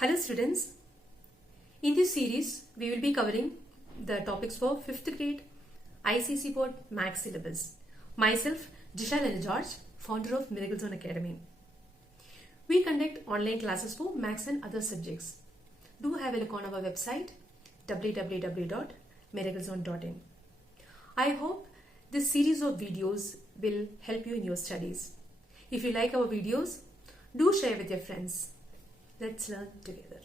Hello students, in this series we will be covering the topics for 5th grade ICSE board Max syllabus. Myself, Disha George, founder of Miracle Zone Academy. We conduct online classes for Max and other subjects. Do have a look on our website www.miraclezone.in. I hope this series of videos will help you in your studies. If you like our videos, do share with your friends. Let's learn together.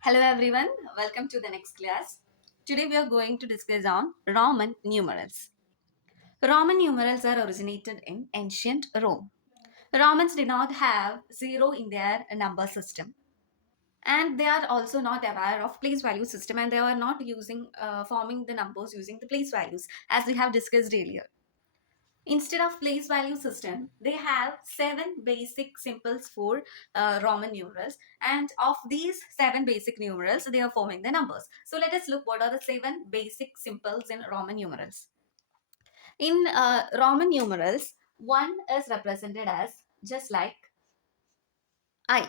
Hello everyone, welcome to the next class. Today we are going to discuss on Roman numerals. Roman numerals are originated in ancient Rome. Romans did not have zero in their number system, and they are also not aware of place value system, and they are not using forming the numbers using the place values as we have discussed earlier. Instead of place value system, they have 7 basic symbols for Roman numerals, and of these 7 basic numerals, they are forming the numbers. So let us look what are the 7 basic symbols in Roman numerals. In Roman numerals, 1 is represented as just like I,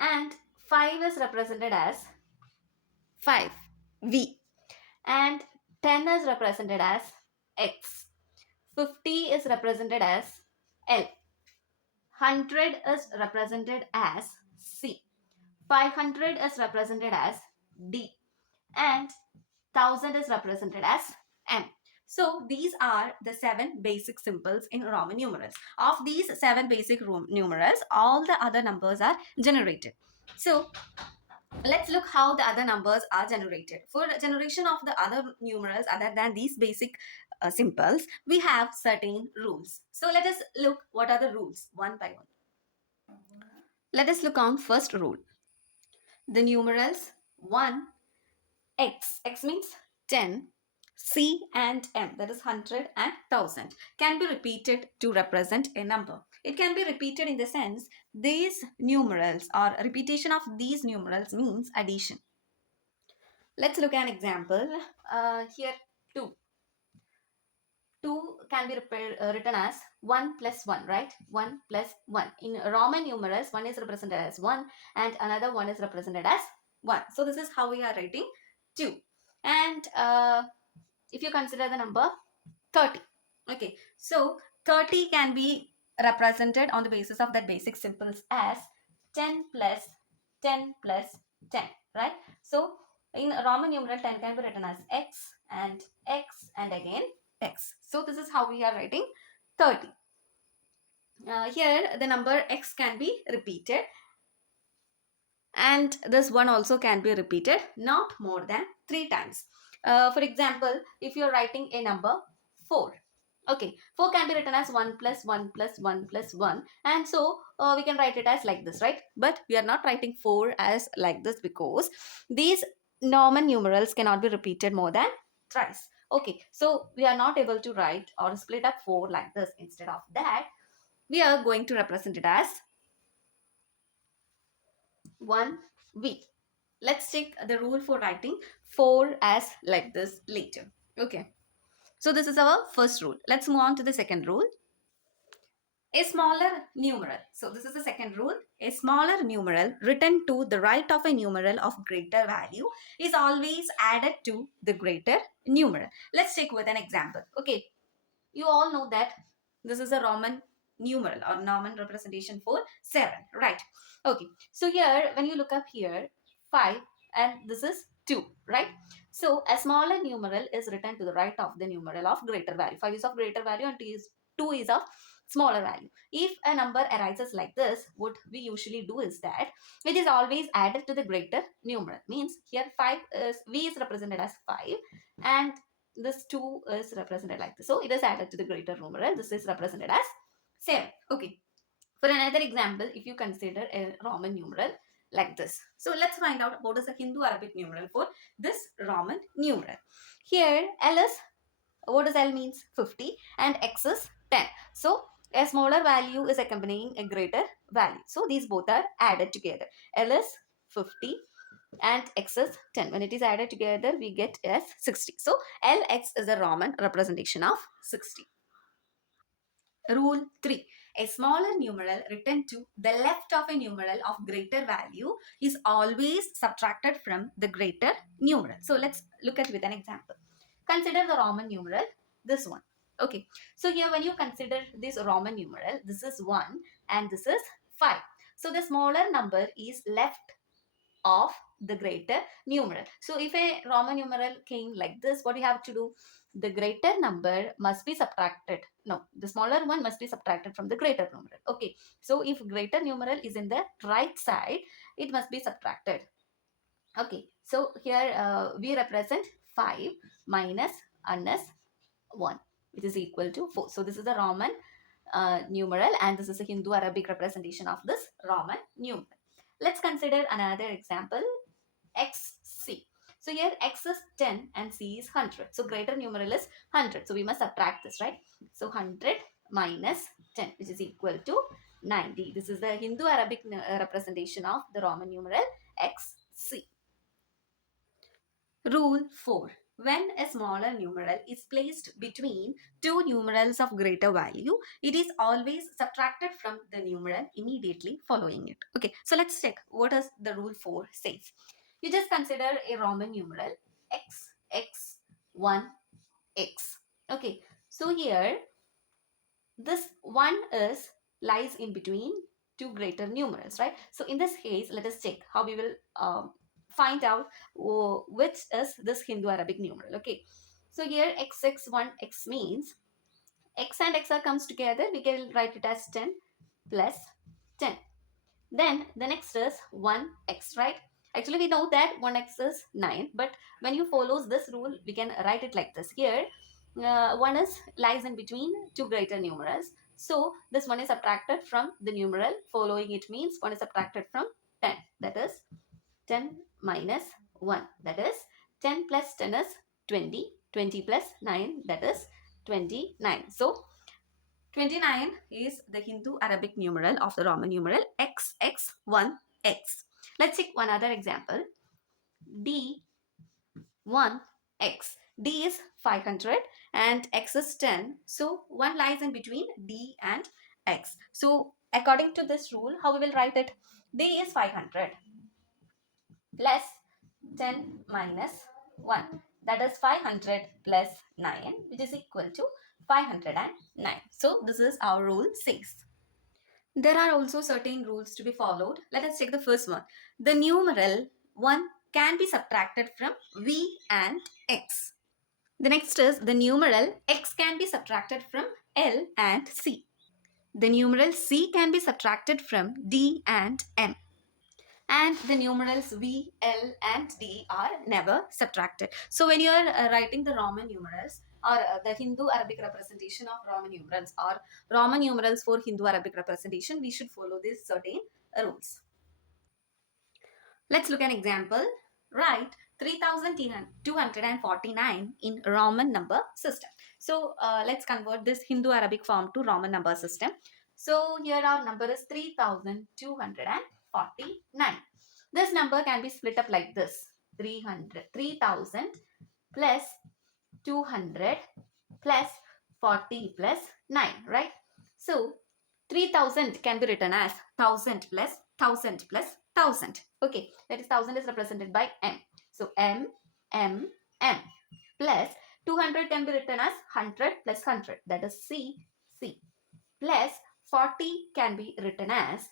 and 5 is represented as 5, V, and 10 is represented as X, 50 is represented as L, 100 is represented as C, 500 is represented as D, and 1000 is represented as M. So these are the 7 basic symbols in Roman numerals. Of these 7 basic numerals, all the other numbers are generated. So let's look how the other numbers are generated. For generation of the other numerals other than these basic symbols, we have certain rules. So let us look what are the rules one by one. Let us look on first rule. The numerals 1, x means 10, c and m, that is 100 and 1000, can be repeated to represent a number. It can be repeated in the sense these numerals or repetition of these numerals means addition. Let's look at an example. Here 2. 2 can be written as 1 plus 1, right? 1 plus 1. In Roman numerals, 1 is represented as 1 and another 1 is represented as 1. So this is how we are writing 2. And if you consider the number 30. Okay, so 30 can be represented on the basis of that basic symbols as 10 plus 10 plus 10, right? So in Roman numeral, 10 can be written as x and again x. So this is how we are writing 30. Here the number x can be repeated, and this one also can be repeated not more than 3 times. For example, if you are writing a number 4, okay, 4 can be written as 1 plus 1 plus 1 plus 1, and so we can write it as like this, right? But we are not writing 4 as like this because these Roman numerals cannot be repeated more than thrice. Okay, so we are not able to write or split up 4 like this. Instead of that, we are going to represent it as 1v. Let's take the rule for writing 4 as like this later. Okay, so this is our first rule. Let's move on to the second rule. A smaller numeral. So this is the second rule. A smaller numeral written to the right of a numeral of greater value is always added to the greater numeral. Let's take with an example. Okay, you all know that this is a Roman numeral or Roman representation for 7, right? Okay, so here when you look up here 5 and this is 2, right? So a smaller numeral is written to the right of the numeral of greater value. 5 is of greater value and 2 is of smaller value. If a number arises like this, what we usually do is that it is always added to the greater numeral. Means here 5 is, v is represented as 5 and this 2 is represented like this. So it is added to the greater numeral. This is represented as 7. Okay. For another example, if you consider a Roman numeral like this. So let's find out what is a Hindu Arabic numeral for this Roman numeral. Here L is, what does L means? 50 and X is 10. So a smaller value is accompanying a greater value. So these both are added together. L is 50 and x is 10. When it is added together, we get as 60. So LX is a Roman representation of 60. Rule 3. A smaller numeral written to the left of a numeral of greater value is always subtracted from the greater numeral. So let's look at with an example. Consider the Roman numeral, this one. Okay, so here when you consider this Roman numeral, this is 1 and this is 5. So the smaller number is left of the greater numeral. So if a Roman numeral came like this, what you have to do? The greater number must be subtracted. No, the smaller one must be subtracted from the greater numeral. Okay, so if greater numeral is in the right side, it must be subtracted. Okay, so here we represent 5 minus 1, which is equal to 4. So this is the Roman numeral, and this is a Hindu Arabic representation of this Roman numeral. Let's consider another example, XC. So here X is 10 and C is 100. So greater numeral is 100. So we must subtract this, right? So 100 minus 10, which is equal to 90. This is the Hindu Arabic representation of the Roman numeral XC. Rule 4. When a smaller numeral is placed between two numerals of greater value, it is always subtracted from the numeral immediately following it. Okay, so let's check what does the rule 4 says. You just consider a Roman numeral x, x, 1, x. Okay, so here this 1 is lies in between two greater numerals, right? So in this case, let us check how we will find out which is this Hindu Arabic numeral. Okay, so here xx1x means x and x are comes together, we can write it as 10 plus 10. Then the next is 1x, right? Actually we know that 1x is 9, but when you follows this rule, we can write it like this. Here 1 is lies in between two greater numerals, so this one is subtracted from the numeral following it, means 1 is subtracted from 10, that is 10 minus 1, that is 10 plus 10 is 20, 20 plus 9, that is 29. So 29 is the Hindu Arabic numeral of the Roman numeral XX1X. Let's take one other example. D1X. D is 500 and X is 10. So 1 lies in between D and X. So according to this rule, how we will write it? D is 500 plus 10 minus 1. That is 500 plus 9, which is equal to 509. So this is our rule 6. There are also certain rules to be followed. Let us check the first one. The numeral 1 can be subtracted from V and X. The next is the numeral X can be subtracted from L and C. The numeral C can be subtracted from D and M. And the numerals V, L and D are never subtracted. So when you are writing the Roman numerals or the Hindu Arabic representation of Roman numerals or Roman numerals for Hindu Arabic representation, we should follow these certain rules. Let's look at an example. Write 3249 in Roman number system. So let's convert this Hindu Arabic form to Roman number system. So here our number is 3249. This number can be split up like this. 3000 plus 200 plus 40 plus 9, right? So 3000 can be written as 1000 plus 1000 plus 1000. Okay, that is 1000 is represented by M. So M plus 200 can be written as 100 plus 100. That is C plus 40 can be written as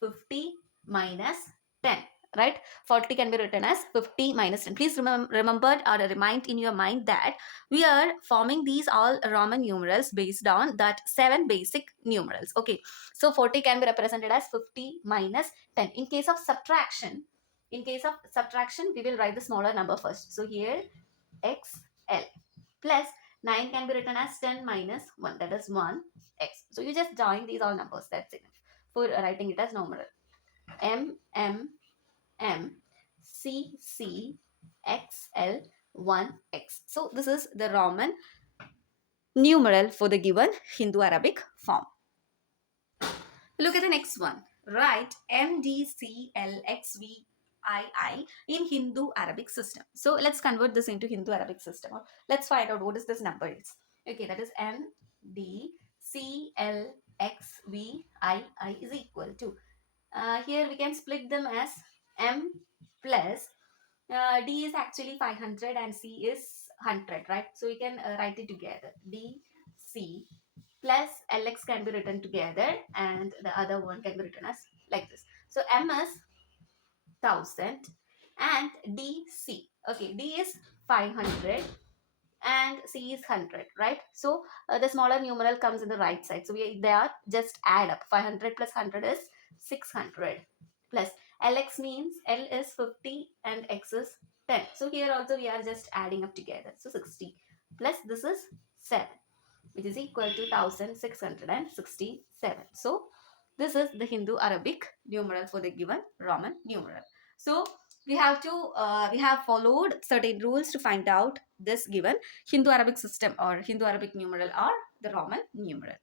50 minus 10, right? 40 can be written as 50 minus 10. Please remember or remind in your mind that we are forming these all Roman numerals based on that 7 basic numerals. Okay, so 40 can be represented as 50 minus 10. In case of subtraction, we will write the smaller number first. So here XL plus 9 can be written as 10 minus 1, that is 1x. So you just join these all numbers, that's enough for writing it as numeral. M C XL 1x. So this is the Roman numeral for the given Hindu Arabic form. Look at the next one. Write MDCLXVII in Hindu Arabic system. So let's convert this into Hindu Arabic system. Let's find out what is this number is. Okay, that is M D C L X V I is equal to. Here we can split them as M plus D is actually 500 and C is 100, right? So we can write it together. D C plus LX can be written together and the other one can be written as like this. So M is 1000 and DC. Okay, D is 500 and C is 100, right? So the smaller numeral comes in the right side. So they are just add up. 500 plus 100 is 600 plus LX means L is 50 and X is 10. So here also we are just adding up together. So 60 plus this is 7, which is equal to 1667. So this is the Hindu Arabic numeral for the given Roman numeral. So we have followed certain rules to find out this given Hindu Arabic system or Hindu Arabic numeral or the Roman numeral.